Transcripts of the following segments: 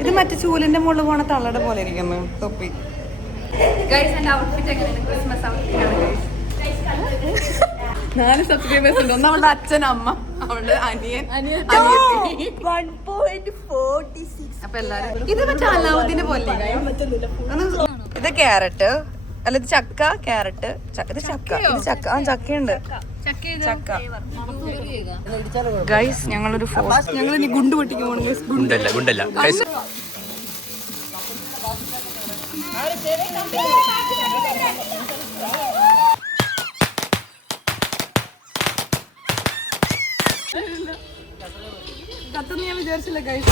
ഇത് മറ്റേ ചൂലിന്റെ മുകളിൽ പോണ തള്ളയുടെ പോലെ ഇരിക്കുന്നു തൊപ്പി. ഗൈസ് എന്റെ ഔട്ട്ഫിറ്റ് എങ്ങനെയാണ്? Christmas outfit. 4 സബ്സ്ക്രൈബേഴ്സ് ഉണ്ട്. ഒന്ന് അവളുടെ അച്ഛൻ, അമ്മ, അവളുടെ അനിയൻ, അനിയത്തി. അപ്പൊ എല്ലാരും ഇത് മറ്റേ അലാവുദ്ദീനെ പോലെ. ഇത് ക്യാരറ്റ് അല്ല, ഇത് ചക്ക, ക്യാരറ്റ്, ഇത് ചക്ക, ഇത് ചക്ക. ആ ചക്കയുണ്ട്, ചക്ക. ഗൈസ് ഞങ്ങളൊരു ഞങ്ങൾ ഇനി ഗുണ്ട് പൊട്ടിക്കാൻ പോകണം. ഗുണ്ടല്ല കത്തൊന്നും ഞാൻ വിചാരിച്ചില്ല guys.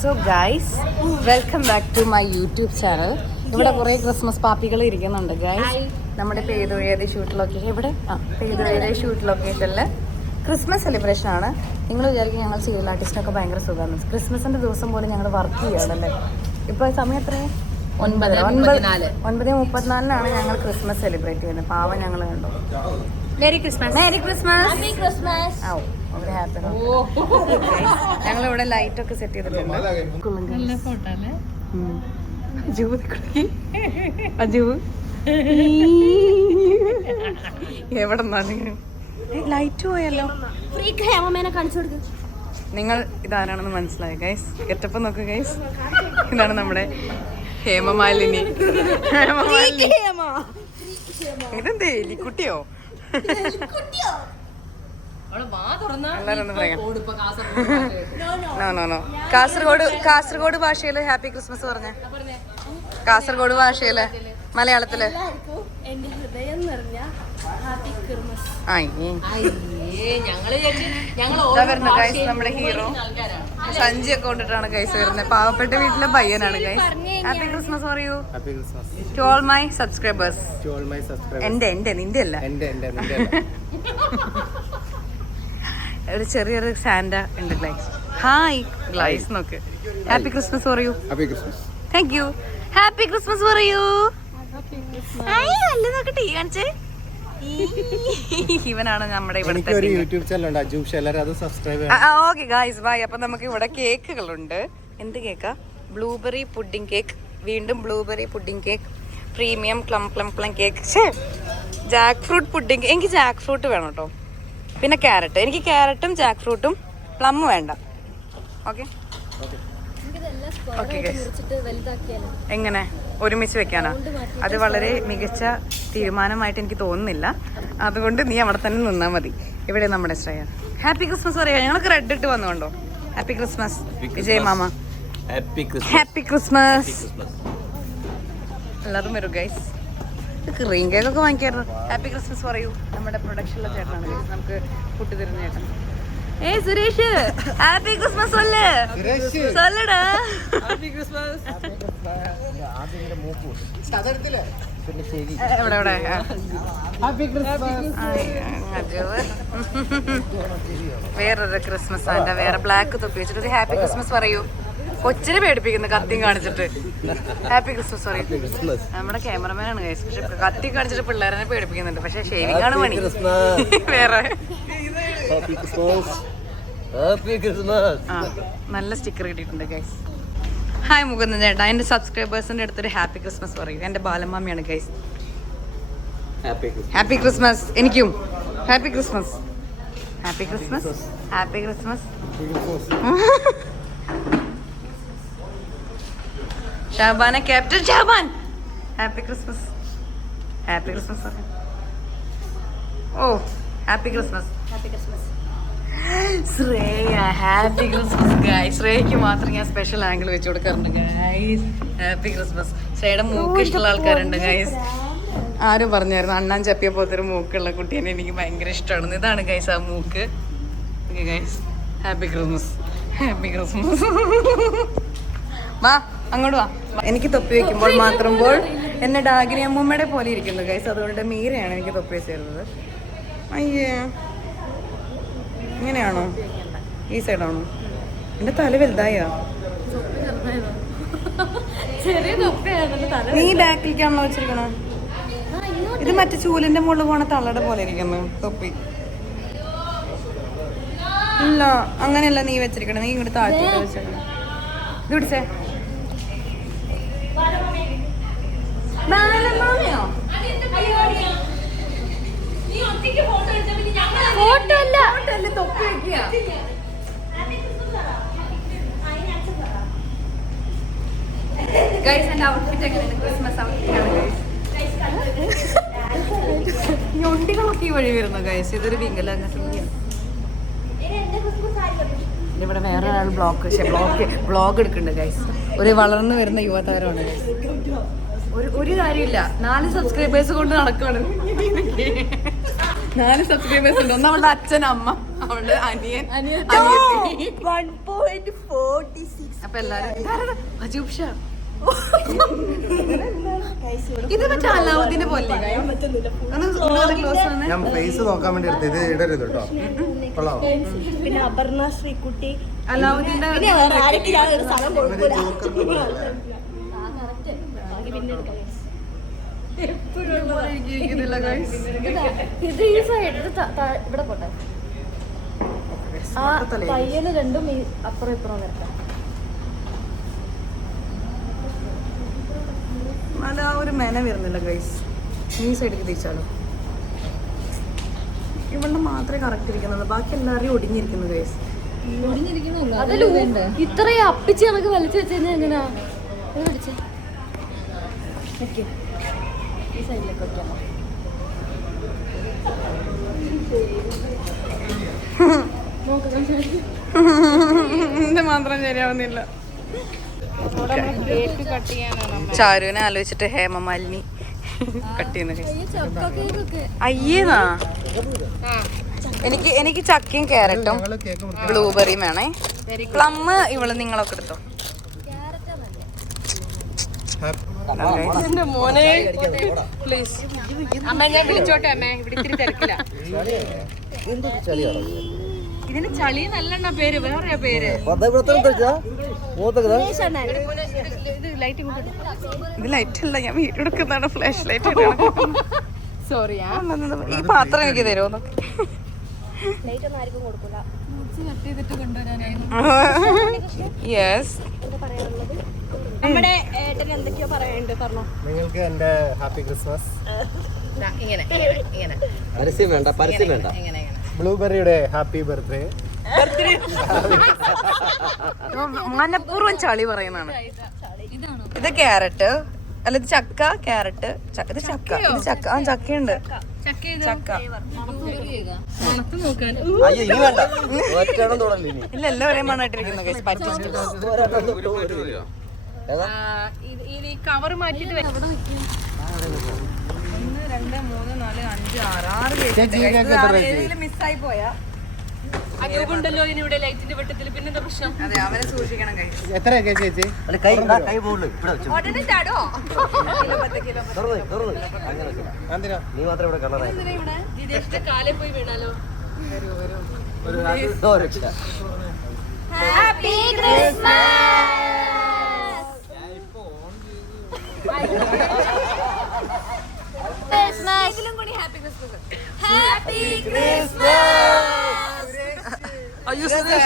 So guys, welcome back to my YouTube channel. ഇവിടെ കുറെ ക്രിസ്മസ് പാപ്പികൾ ഇരിക്കുന്നുണ്ട് ഗൈസ്. നമ്മുടെ പെയ്തുഴയുടെ ഷൂട്ട് ലൊക്കേഷൻ ഇവിടെ. പെയ്തുഴയുടെ ഷൂട്ട് ലൊക്കേഷനിൽ ക്രിസ്മസ് സെലിബ്രേഷൻ ആണ്. നിങ്ങൾ വിചാരിക്കും ഞങ്ങൾ സീരിയൽ ആർട്ടിസ്റ്റിനൊക്കെ ഭയങ്കര സുഖമാണ്. ക്രിസ്മസിന്റെ ദിവസം പോലും ഞങ്ങൾ വർക്ക് ചെയ്യുകയാണല്ലേ. ഇപ്പോൾ സമയം എത്രയാണ്? 9:34 ഞങ്ങൾ ക്രിസ്മസ് സെലിബ്രേറ്റ് ചെയ്യുന്നത്. പാവം ഞങ്ങൾ കണ്ടു. Merry Christmas. Merry Christmas. Happy Christmas. ഓ അവര് ഹാപ്പി. ഞങ്ങൾ ഇവിടെ ലൈറ്റ് ഒക്കെ സെറ്റ് ചെയ്തിട്ടുണ്ട്. നല്ല ഫോട്ടോ അല്ലേ? എവിടെ നിന്നാണ് ലൈറ്റ് പോയല്ലോ? നിങ്ങൾ ഇതാരാണെന്ന് മനസ്സിലായി ഗൈസ്. ഗെറ്റപ്പ് നോക്ക് ഗൈസ്. ഇതാണ് നമ്മുടെ ഹേമമാലിനി. ഇതെന്തേ എലിക്കുട്ടിയോ? കാസർഗോഡ് ഭാഷയില് ഹാപ്പി ക്രിസ്മസ് പറഞ്ഞ. കാസർഗോഡ് ഭാഷയില് മലയാളത്തില് നമ്മുടെ ഹീറോ സഞ്ചിയൊക്കെ കൊണ്ടിട്ടാണ് ഗൈസ് വരുന്നത്. പാവപ്പെട്ട വീട്ടിലെ പയ്യനാണ് ഗൈസ്. ഹാപ്പി ക്രിസ്മസ് പറയൂ ടു ഓൾ മൈ സബ്സ്ക്രൈബേഴ്സ്. എന്റെ നിന്റെ അല്ല. ഒരു ചെറിയൊരു സാന്റ ഉണ്ട് ഗ്ലൈസ്. ഹായ് ഗ്ലൈസ് നോക്ക്. ഹാപ്പി ക്രിസ്മസ് പറയൂ. Thank you. ഹാപ്പി ക്രിസ്മസ് പറയൂ. അല്ല നോക്കട്ടെ കാണിച്ചേ. ഇവനാണ് നമ്മുടെ ഇവിടുത്തെ YouTube channel. Okay guys bye. അപ്പൊ നമുക്ക് ഇവിടെ കേക്കുകളുണ്ട്. എന്ത് കേക്കാ? ബ്ലൂബെറി പുഡിംഗ് കേക്ക്, വീണ്ടും blueberry pudding cake, premium plum cake, Jack fruit pudding. എനിക്ക് ജാക്ക് ഫ്രൂട്ട് വേണം കേട്ടോ. പിന്നെ ക്യാരറ്റ്. എനിക്ക് ക്യാരറ്റും ജാക്ക് ഫ്രൂട്ടും പ്ലം വേണ്ട. ഓക്കെ എങ്ങനെ ഒരുമിച്ച് വെക്കാനാ? അത് വളരെ മികച്ച തീരുമാനമായിട്ട് എനിക്ക് തോന്നുന്നില്ല. അതുകൊണ്ട് നീ അവിടെ തന്നെ നിന്നാൽ മതി. ഇവിടെ നമ്മുടെ ശ്രേയ. ഹാപ്പി ക്രിസ്മസ് പറയാ. ഞങ്ങൾക്ക് റെഡ് ഇട്ട് വന്നുകൊണ്ടോ? ഹാപ്പി ക്രിസ്മസ് വിജയ് മാമ. Happy Christmas. എല്ലാതും വരും ഗൈസ്. ക്രീം കേക്കൊക്കെ വാങ്ങിക്കായിരുന്നു. ഹാപ്പി ക്രിസ്മസ് പറയൂ. നമ്മുടെ പ്രൊഡക്ഷനിലെ ചേട്ടനാണ് നമുക്ക് ഫുഡ് തരുന്ന ചേട്ടൻ. ഏയ് സുരേഷ് ഹാപ്പി ക്രിസ്മസ് സൊല്ലടാ. വേറൊരു ക്രിസ്മസ് ആൻഡ് വേറെ ബ്ലാക്ക് തൊപ്പി വെച്ചിട്ട് ഹാപ്പി ക്രിസ്മസ് പറയൂ. കൊച്ചിനെ പേടിപ്പിക്കുന്നു കത്തിയും കാണിച്ചിട്ട്. ഹാപ്പി ക്രിസ്മസ് പറയൂ. നമ്മുടെ ക്യാമറമാനാണ് ഗൈസ്. പക്ഷെ കത്തി കാണിച്ചിട്ട് പിള്ളേരെ പേടിപ്പിക്കുന്നുണ്ട്. പക്ഷെ ഷേവിംഗ് ആണ് പണി. വേറെ നല്ല സ്റ്റിക്കർ കിട്ടിയിട്ടുണ്ട് ഗൈസ്. ഹായ് മുകുന്ദൻ ചേട്ടാ. എന്റെ സബ്സ്ക്രൈബേഴ്സിന്റെ അടുത്തൊരു ഹാപ്പി ക്രിസ്മസ് പറയൂ. എന്റെ ബാലമാമിയാണ് ഗൈസ്. Happy Christmas. എനിക്കും happy Christmas. Happy Christmas. Happy Christmas. Shabana, captain Shaban. Happy Christmas. Happy Christmas. ഓ happy Christmas. Happy Christmas. Shreya happy Christmas guys. ശ്രേയക്ക് മാത്രം ഞാൻ സ്പെഷ്യൽ ആംഗിൾ വെച്ച് കൊടുക്കാറുണ്ട് ഗൈസ്. Happy Christmas. ശ്രേയുടെ മൂക്ക് ഇഷ്ടമുള്ള ആൾക്കാരുണ്ട് ഗൈസ്. ആരും പറഞ്ഞായിരുന്നു അണ്ണാൻ ചപ്പിയ പോലത്തെ ഒരു മൂക്കുള്ള കുട്ടീനെ എനിക്ക് ഭയങ്കര ഇഷ്ടമാണ്. ഇതാണ് ഗൈസ് ആ മൂക്ക്. Guys happy Christmas. Happy Christmas. വാ അങ്ങോട്ട് വാ. എനിക്ക് തൊപ്പി വെക്കുമ്പോൾ മാത്രമ്പോൾ എന്നെ ഡാഗിനി അമ്മൂമ്മയുടെ പോലെ ഇരിക്കുന്നു ഗൈസ്. അതുകൊണ്ട് മീരയാണ് എനിക്ക് തൊപ്പി വെച്ച് തരുന്നത്. അയ്യേ ഇങ്ങനെയാണോ? ഈ സൈഡാണോ? എന്റെ തല വലുതായോ? നീ ബാക്കിലേക്കാണല്ലോ വെച്ചിരിക്കണോ? ഇത് മറ്റേ ചൂലിന്റെ മുകളിൽ പോണ തള്ളയുടെ പോലെ ഇരിക്കുന്നു തൊപ്പി. ഇല്ല അങ്ങനെയല്ല നീ വെച്ചിരിക്കണം, നീ ഇങ്ങോട്ട് താഴ്ത്തിട്ട് വെച്ചിരിക്കണം. ഇത് പിടിച്ചേ. ബാലമാമയോ? ഫോട്ടോ അല്ല, തൊപ്പി വെക്കുക. ഗൈസ് എന്റെ ഔട്ട്ഫിറ്റ് എങ്ങനെയാണ്? Christmas ഔട്ട്ഫിറ്റാണ് guys. ഞൊണ്ടികളൊക്കെ ഈ വഴി വരുന്നു ഗൈസ്. ഇതൊരു വിങ്കലങ്ങ സിംഗിയാണ്. ഇവിടെ വേറെ ഒരാൾ ബ്ലോഗ് എടുക്കുന്നുണ്ട് ഗൈസ്. ഒരു വളർന്നു വരുന്ന യുവതാരമാണ് ഗൈസ്. ഒരു കാര്യമില്ല, 4 സബ്സ്ക്രൈബേഴ്സ് കൊണ്ട് നടക്കുകയാണ്. 4 സബ്സ്ക്രൈബേഴ്സ് ഉണ്ട്. ഒന്ന് അവളുടെ അച്ഛൻ, അമ്മ, അവളുടെ അനിയൻ. അപ്പൊ എല്ലാരും അജൂബ് ഷാ. ഇത് മറ്റേ അലാവുദ്ദീനെ പോലെ. ഞാൻ ഫേസ് നോക്കാൻ വേണ്ടി എടുത്തത്. ഇത് ഇടരുത് കേട്ടോ. പിന്നെ അപർണ ശ്രീകുട്ടി, അലാവുദ്ദീന്റെ ഇവിടെ പോട്ടെ. ആ പയ്യന് രണ്ടും അപ്പുറം ഇപ്പുറം വരട്ടെ. നല്ല ഒരു മെന വരുന്നില്ല ഗൈസ്. ഈ സൈഡിലേക്ക് തിരിച്ചാലോ. ഇവിടെ മാത്രമേ കറക്റ്റ് ഇരിക്കുന്നുള്ളൂ, ബാക്കി എല്ലാവരെയും ഒടിഞ്ഞിരിക്കുന്നു ഗൈസ്. ഇത്രയും അപ്പിച്ച് കണക്ക് വലിച്ചു വെച്ച് കഴിഞ്ഞാൽ എങ്ങനെയാ? ഈ സൈഡിലേക്ക് വെക്കാം. എന്റെ മാത്രം ശരിയാവുന്നില്ല. ചാരുവിനെ ആലോചിച്ചിട്ട് ഹേമമാലിനി കട്ട് ചെയ്യുന്ന. അയ്യേന്നാ. എനിക്ക് ചക്കയും ക്യാരറ്റും ബ്ലൂബെറിയും വേണേ. പ്ലം ഇവള് നിങ്ങളൊക്കെ എടുത്തോ. മോനെ പ്ലീസ്. അമ്മ ഞാൻ വിളിച്ചോട്ടെ അമ്മേ, ഇവിടെ ഇത്തിരി തിരക്കില്ല. ഇതിന് ചളി നല്ലെണ്ണ പേര്, വേറെ പേര്. ഇത് ലൈറ്റ് അല്ല, ഞാൻ വീഡിയോ എടുക്കുന്നതാണ്. Flash light. സോറി. ഈ പാത്രം എനിക്ക് തരുമോ? യെസ്. നമ്മുടെ ഏട്ടൻ എന്തൊക്കെയോ പറയാനുണ്ട്, പറഞ്ഞോ. നിങ്ങൾക്ക് എന്റെ ഹാപ്പി ക്രിസ്മസ്. പരസ്യം വേണ്ട, പരസ്യം വേണ്ട. ബ്ലൂബെറിയുടെ ഹാപ്പി ബർത്ത്ഡേ. മനഃപൂർവ്വം ചളി പറയുന്നതാണ്. ഇത് ക്യാരറ്റ് അല്ല, ഇത് ചക്ക, ക്യാരറ്റ്. ഇത് ചക്ക, ഇത് ചക്ക. ആ ചക്കയുണ്ട്. ചക്ക അയ്യോ ഇനി വേണ്ട, ഒറ്റയെണ്ണം തൊടല്ലേ ഇനി. ഇല്ല, എല്ലാം ഒരേ മണ്ണായിട്ടിരിക്കുന്നു. കവർ മാറ്റിട്ട് 1 2 3 4 5 6 ഏതെങ്കിലും മിസ്സായി പോയാ ഉണ്ടല്ലോ ഇവിടെ ലൈറ്റിന്റെ വെട്ടത്തിൽ. പിന്നെന്താ പ്രശ്നം? അതെ, അവരെ സൂക്ഷിക്കണം. എത്രയൊക്കെ ചേച്ചി? അല്ല കൈ പോകണ്ടു. ഇവിടെ വെച്ചു ഉടനെ ചാടോ? എന്തിനാ നീ മാത്രം ഇവിടെ കളറായി. വിദേശത്തെ കാലേ പോയി വീണാലോ. രക്ഷ. Happy Christmas. Happy Christmas. അയ്യോ സുരേഷ്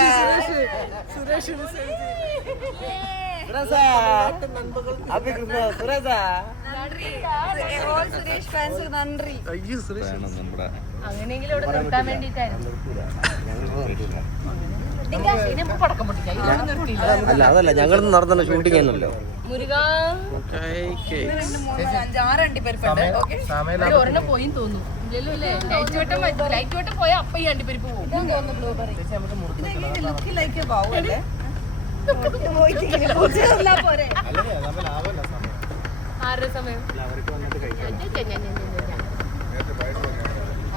അങ്ങനെയെങ്കിലും ഇവിടെ നിർത്താൻ വേണ്ടിട്ടായിരുന്നു. അല്ല അതല്ല, ഞങ്ങളൊന്നും നടത്തുന്ന ഷൂട്ടിംഗ് ആണല്ലോ. ഒരെണ്ണം പോയി തോന്നുന്നു. ഇല്ലല്ലോ അല്ലേ? ലൈറ്റ് വട്ടം പോയാൽ അപ്പ ഈ അണ്ടിപ്പരിപ്പ് പോകും. ആരുടെ സമയം?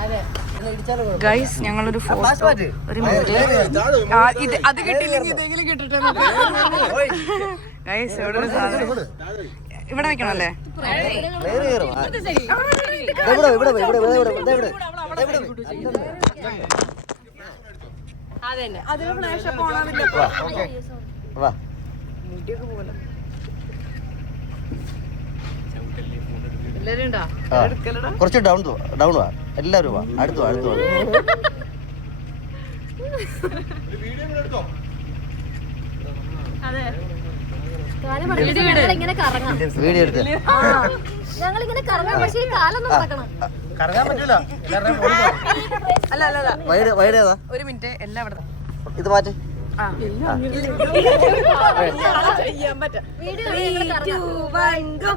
അതെ. ഗൈസ്, ഞങ്ങളൊരു ഫോട്ടോ, ഒരു മിനിറ്റ്. അത് കിട്ടിയില്ലെങ്കിൽ ഇതെങ്കിലും കിട്ടട്ടെ. ഗൈസ്, ഇവിടെ വെക്കണം അല്ലേ? അതിന് ഫ്ലാഷ് ഒക്കെ ഓണാവില്ല. എല്ലാരും ഉണ്ടോ ആ. എടുക്കലടാ കുറച്ച് ഡൗൺ വാ എല്ലാവരും വാ അടുത്ത് വാ ഇങ്ങനെ കറങ്ങാം. വീഡിയോ എടുത്ത് ഞങ്ങളിങ്ങനെ കറങ്ങാം, പക്ഷേ ഈ കാലൊന്നും നടക്കണം. കറങ്ങാൻ പറ്റൂല എല്ലാവരുടെയും phone കാണും. അല്ല അല്ല അല്ല വൈഡ് ഏതാ ഒരു മിനിറ്റ് എല്ലാം അവിടെ ഇത് മാറ്റി ചെയ്യാൻ പറ്റാ വീഡിയോ ഞങ്ങള് കറങ്ങാം.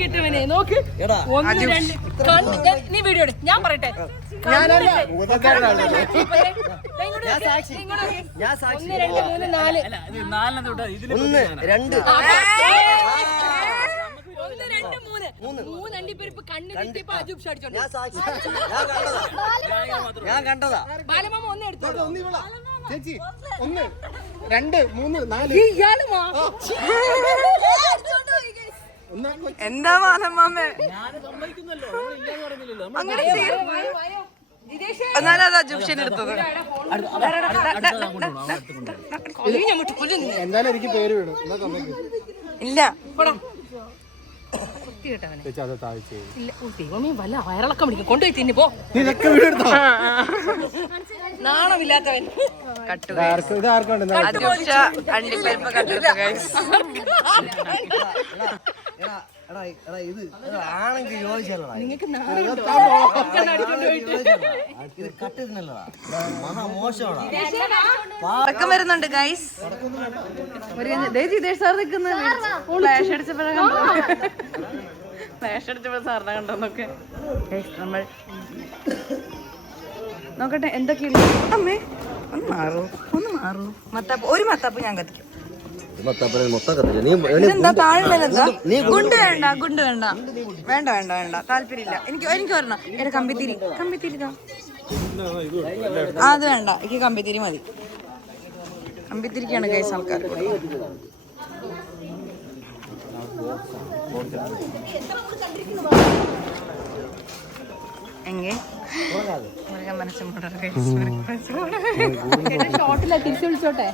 കിട്ടുവനെ നോക്ക്. എടാ ഒന്ന് രണ്ട് നീ വീഡിയോ എടു. ഞാൻ പറയട്ടെ. ഞാനല്ല ഭൂതക്കാരനാണ്. ഞാൻ സാക്ഷി ഞാൻ സാക്ഷി 1 2 3 4 1 2 മൂന്ന് അണ്ടിപ്പരിപ്പ് കണ്ണ് കിട്ടിയപ്പോ അജൂബ് ഷാടിച്ചോണ്ട് ഞാൻ സാക്ഷി ഞാൻ കണ്ടതാ ബാലമാമ ഒന്ന് എടുത്തോളൂ. ഒന്ന് ഇവളാ. ചേച്ചി 1 2 3 4 ഇയാള് എന്താ മാനമ്മേ അങ്ങനെ എന്നാലും അത് അജുബ്ഷൻ എടുത്തത് എന്തായാലും എനിക്ക് പേര് വീണു എന്നാ തന്നേക്ക്. ഇല്ല ചേച്ചി അത് താഴ്ച ദൈവമേ വല്ല വയറിളക്കം പിടിക്കും. കൊണ്ടുപോയി തിന്നു പോ. ഇതൊക്കെ വീടെടുത്തോ? നാണമില്ലാത്തവൻ. കട്ടുക ഇത് ആർക്കും ഉണ്ട് അജുബ്ഷ അണ്ടിപ്പരിപ്പ് കട്ടെടുത്തു ഗൈസ്. എടാ ഇത് ആണെങ്കിൽ ചോദിച്ചല്ലടാ ഇത് കട്ടിരുന്നല്ലടാ മഹാ മോശമാടാ പക്കം വരുന്നുണ്ട് ഗൈസ്. ജിതേഷ് സാർ നിൽക്കുന്നത് ഫ്ലാഷ് അടിച്ചപ്പോഴാണ് ഫ്ലാഷ് അടിച്ചപ്പോൾ സാറിനെ കണ്ടോന്നൊക്കെ നമ്മൾ നോക്കട്ടെ എന്തൊക്കെയുണ്ട്. അമ്മേ ഒന്ന് മാറൂ മത്താപ്പ് ഒരു മത്താപ്പ് ഞാൻ കത്തിക്കും. മൊത്തം കത്തില്ല ഇതെന്താ താഴ്മേലെന്താ ഗുണ്ട് വേണ്ട വേണ്ട താല്പര്യമില്ല. എനിക്ക് വരണം എന്റെ കമ്പിത്തിരി ഇതാ. അത് വേണ്ട എനിക്ക് കമ്പിത്തിരി മതി. കമ്പിത്തിരിക്കാണ് ഗൈസ് ആൾക്കാർ. എങ്ങനെ മനസ്സും ഷോട്ടില്ല തിരിച്ചു വിളിച്ചോട്ടെ.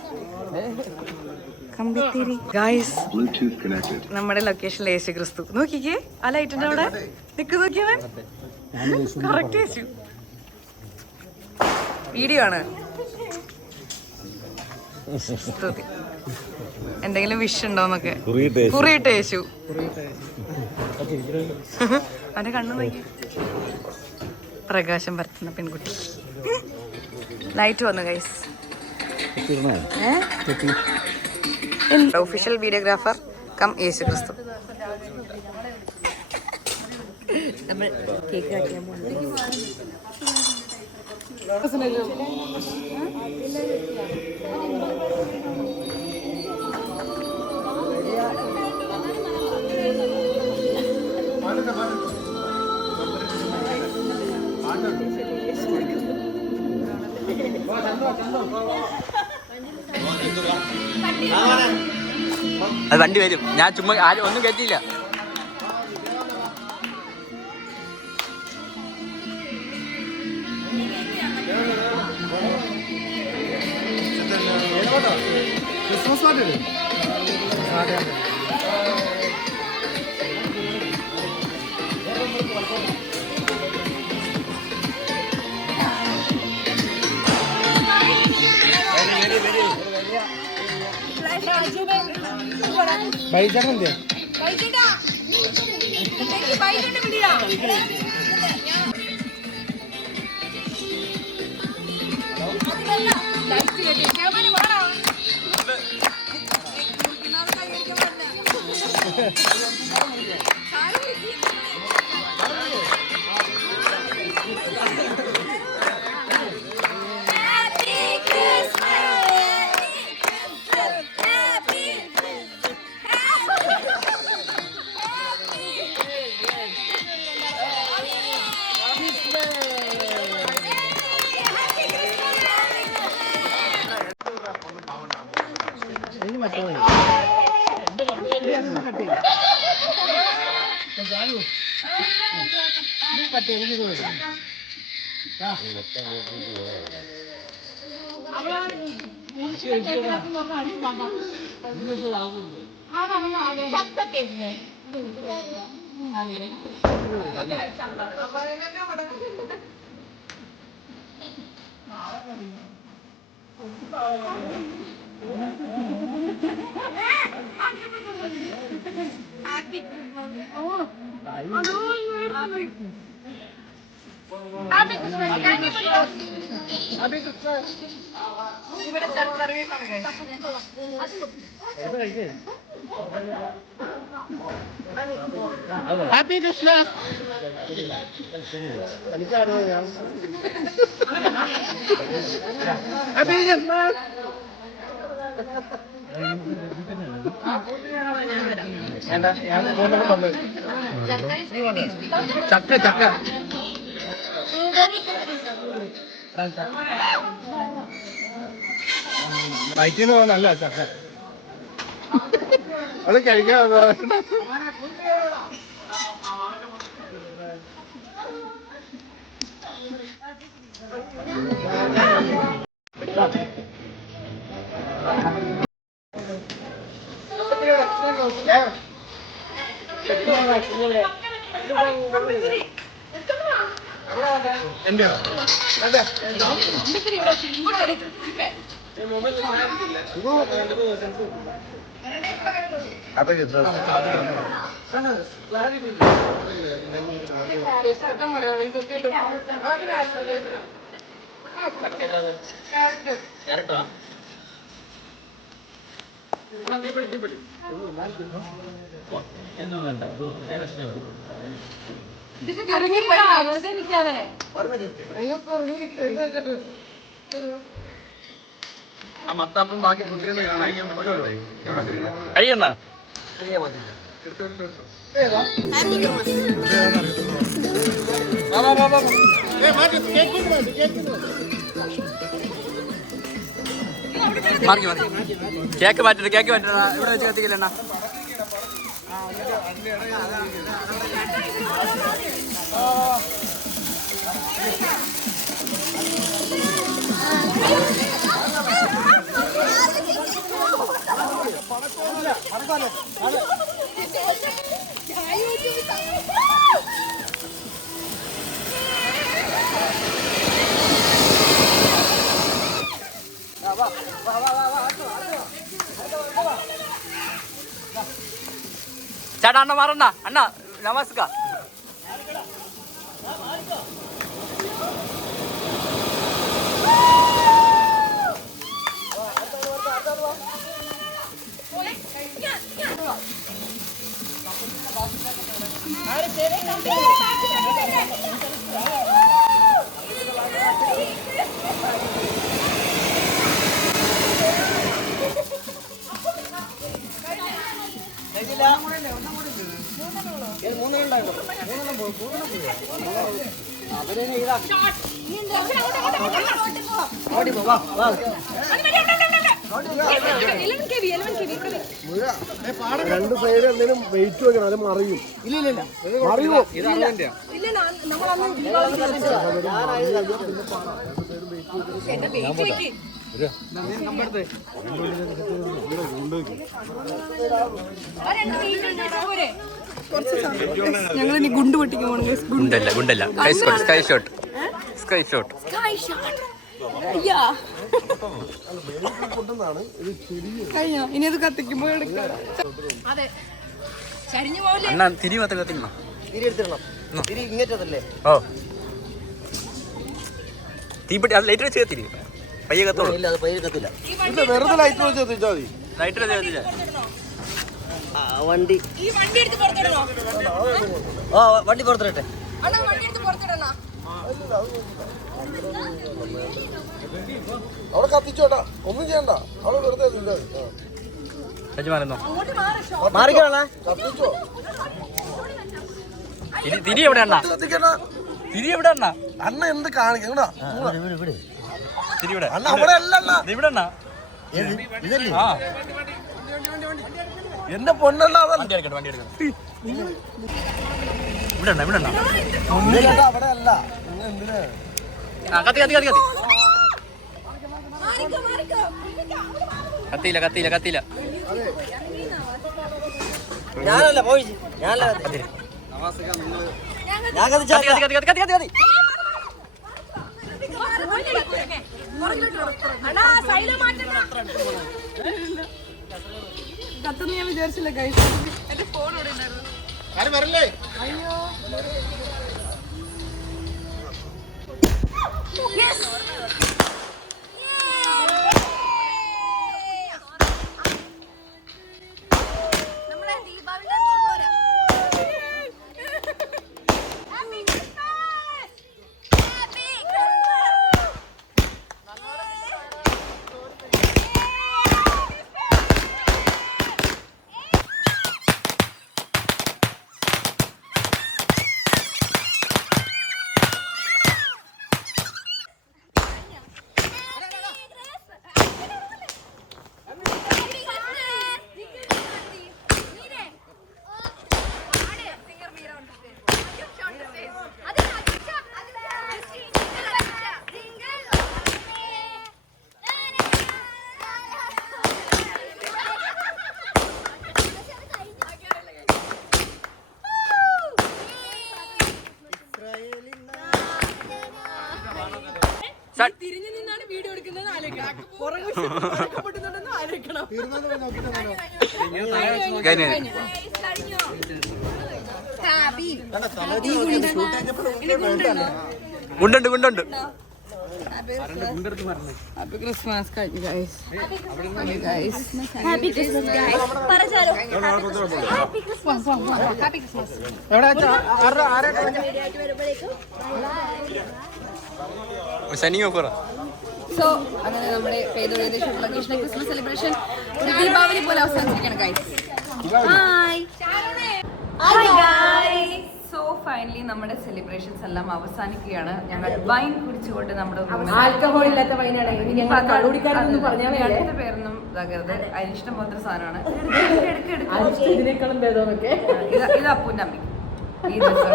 ഗൈസ് നമ്മുടെ ലൊക്കേഷനിൽ യേശു ക്രിസ്തു നോക്കിക്കേ ആ ലൈറ്റിന്റെ അവിടെ നിക്ക് നോക്കിയവൻ കറക്റ്റ് യേശു. വീഡിയോ ആണ്. എന്തെങ്കിലും വിഷ് ഉണ്ടോന്നൊക്കെ കുറിയിട്ട് യേശു അവന്റെ കണ്ണു നോക്കി. പ്രകാശം പരത്തുന്ന പെൺകുട്ടി. ലൈറ്റ് വന്നു ഗൈസ്. ഒഫീഷ്യൽ വീഡിയോഗ്രാഫർ കം യേശു ക്രിസ്തു. നമ്മൾ കേക്ക് കാട്ടിയാൻ പോകുന്നത്. അത് വണ്ടി വരും. ഞാൻ ചുമ്മാ ആരും ഒന്നും കയറ്റിയില്ല. ക്രിസ്മസ് പാർട്ടി ബൈജാണെന്തേ പറ്റി എനിക്ക് ഹാപ്പി ക്രിസ്മസ്. എനിക്കറിയാം ഹാപ്പി ക്രിസ്മസ്. ചക്ക ചക്ക വയറ്റിന്ന് പോകുന്നല്ല ചക്ക. അത് കഴിക്കാൻ എന്റെ മത്താപ്പം ബാക്കി കുട്ടികളെ കഴിയണ്ണ മാറി മതി. കേക്ക് മാറ്റിട്ട് കേക്ക് മാറ്റിട്ട് ഇവിടെ വെച്ച് കത്തിക്കില്ലണ്ണ. ചേട്ടാ അണ്ണ മാറണ്ണ. അണ്ണ നമസ്കാർ. രണ്ട് സൈഡ് എന്തെങ്കിലും വെയിറ്റ് വെക്കണം, അത് മറിയും. മറിയുമോ? ഞങ്ങൾ ഇനി ഗുണ്ട് പൊട്ടിക്കാൻ പോകണം. ഗുണ്ടല്ല ഗുണ്ടല്ല സ്കൈ ഷോട്ട് സ്കൈ ഷോട്ട്. ഇനി അത് കത്തിക്കുമ്പോ അതെ ചരിഞ്ഞു പോലെ അണ്ണാ തിരി മാത്രം കത്തിക്കണം. തിരി എടുത്തിടണം. തിരി ഇങ്ങേറ്റതല്ലേ? ഓ തീപ്പെട്ടി അത് ലൈറ്റ് വെച്ച് കത്തിരി പയ്യെ കത്തോളൂ. ഇല്ല, അത് പയ്യെ കത്തില്ല. വെറുതെ ലൈറ്റ് വെച്ച് എത്തിച്ചാൽ മതി. ലൈറ്റ് കത്തില്ല. വണ്ടി ഈ വണ്ടി എടുത്ത് പുറത്തിടണോ? വണ്ടി പുറത്തിട്ടെ. അണ്ണാ വണ്ടി എടുത്ത് പുറത്തിടണോ? അവിടെ കത്തിച്ചോട്ടാ, ഒന്നും ചെയ്യണ്ട. അവിടെ വെറുതെ അങ്ങോട്ട് മാറി മാറിക്കോളാ. കത്തിച്ചോ. തിരി എവിടെ അണ്ണാ? കത്തിക്കണ്ട. തിരി എവിടെ അണ്ണാ? അണ്ണ എന്ത് കാണിക്കണ? തിരി ഇവിടെ അണ്ണ അവിടെ അല്ല അണ്ണ. ഇവിടെ അണ്ണാ. ആ എന്റെ പൊണ്ണല്ല. വണ്ടി എടുക്കട്ടെ വണ്ടി എടുക്കട്ടെ. അവിടെ അല്ല എന്തിനാ കത്തി കത്തിയില്ല ഞാനല്ല പോയി ഞാനല്ല ഞാൻ കത്തിച്ചാ കത്തി കത്തൊന്നും ഞാൻ വിചാരിച്ചില്ല ഗൈസ്. ആരും വരല്ലേ നമ്മുടെ ദീപാവലിയുടെ പോരാ. Happy Christmas! Happy Christmas! തിരിഞ്ഞു നിന്നാണ് വീഡിയോ എടുക്കുന്നത് ആലോചിക്കണം. ആലോചിക്കണം. തീർന്നു നോക്കിട്ടോ ഉണ്ട് ഹാപ്പി ക്രിസ്മസ് കഴിഞ്ഞു ഗൈസ്. Happy Christmas, guys. പറഞ്ഞാലോ? Happy Christmas. Happy Christmas. സനിയോ പറ സോ അങ്ങനെ നമ്മുടെ പേരുള്ള ക്രിസ്മസ് സെലിബ്രേഷൻ ദീപാവലി പോലെ അവസാനിച്ചിരിക്കുകയാണ് guys. Hi, guys. So finally നമ്മുടെ സെലിബ്രേഷൻസ് എല്ലാം അവസാനിക്കുകയാണ്. ഞങ്ങൾ വൈൻ കുടിച്ചുകൊണ്ട് നമ്മുടെ ആൽക്കഹോൾ ഇല്ലാത്ത വൈനാണ് അടുത്ത പേരൊന്നും ഇതാക്കരുത്. അരിഷ്ടം പോലത്തെ സാധനമാണ്. ഇതിനേക്കാളും ഭേദമൊക്കെ. ഇത് അപ്പൂന്റെ അമ്മ ഈ ദിവസം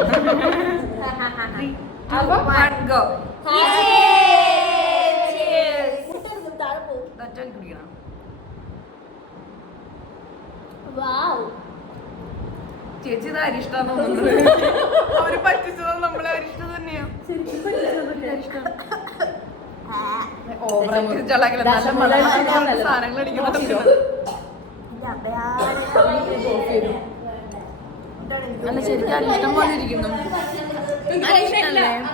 go. ഒറ്റ കുടിക്കണം. Wow. ചേച്ചി ഇത് അരിഷ്ടാന്ന് തോന്നുന്നത്. അവര് പറ്റിച്ചത് നമ്മളെ അരിഷ്ടം തന്നെയാ. സാധനങ്ങൾ അടിക്കുന്നുണ്ട്. അല്ല ശരിക്കും അരിഷ്ടം പോലെ ഇരിക്കുന്നു. അരിഷ്ടല്ലേ?